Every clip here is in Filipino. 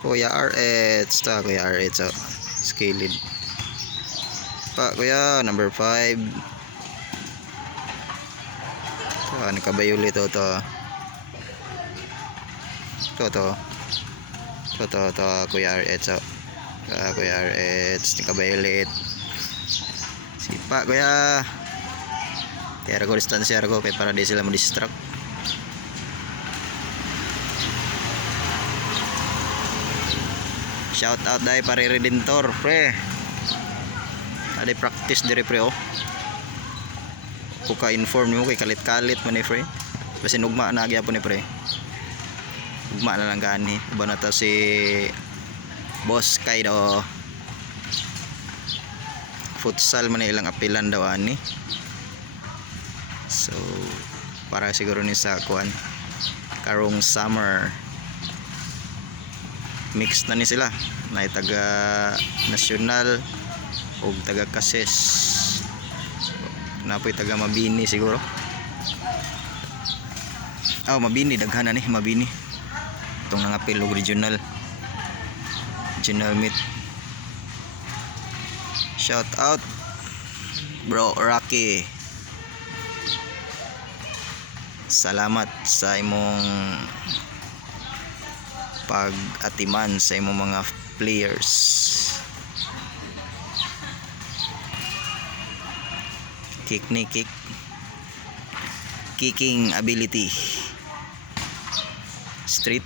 Kuya R8. Ta, Kuya R8. So, skilled. Pa, Kuya, number 5. Ta, nakabayuli to to. To to. To to to, Kuya R8. So, ta, Kuya R8. Nakabayulit. Sipa, Kuya. Kaya ko distansya ko kay para di sila mo-distract. Shout out dai pare Redentor, pre. Ada practice diri pre oh. Kuka inform mo kay kalit-kalit man ni pre. Basi nugma na gyapon ni pre. Ugma na lang gani. Uba na to si Boss Kaido. Futsal man ilang apilan daw ani. So para siguro ni sa kuan karong summer mix na ni sila. Na taga nasyonal o taga kases. Napoy taga mabini siguro. Ah mabini daghan na ni mabini. Itong nangapil og regional. Regional meet. Shout out bro Rocky. Salamat sa imong pag-atiman sa imong mga players. Kick ni kick. Kicking ability. Street.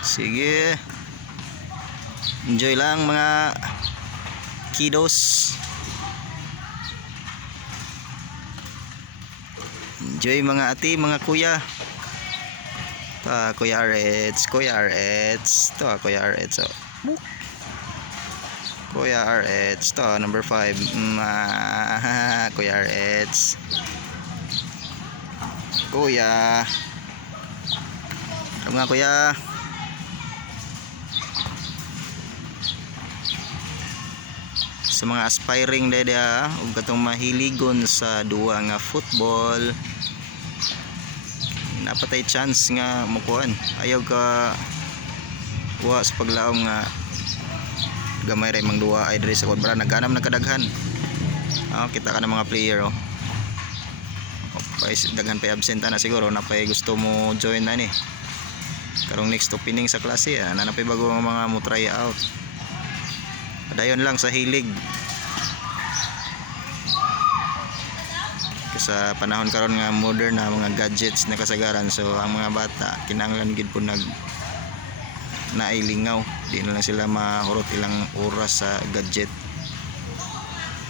Sige. Enjoy lang mga kiddos. Enjoy mga ati, mga kuya. Pa, kuya Reds, kuya Reds. To, ah, kuya Reds. Oh. Book. Kuya Reds. To, number 5. Mm, ah, kuya Reds. Kuya. Ano nga kuya? Sa mga aspiring dede ah, ug katong mahiligon sa duwa nga football. Napatay chance nga mukuan ayaw ka wa sa paglaom nga gamay ra mang duwa ay diri sa kubra nagkanam nagkadaghan ah, kita ka ng mga player oh. Pa daghan pa absent na siguro. Na pa gusto mo join na ni. Karong next opening sa klase ah, na napay bago mga mo try out Dayon lang sa hilig. Sa panahon karon nga modern na mga gadgets na kasagaran so ang mga bata kinahanglan gid po nag nailingaw. Di na lang sila mahurot ilang oras sa gadget.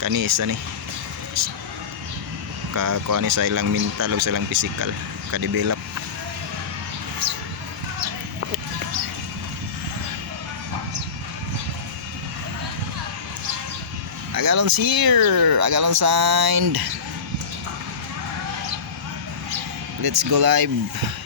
Kani isa ni. Ka kuha ni sa ilang mental o sa ilang physical. Ka Agalon's here. Agalon signed. Let's go live.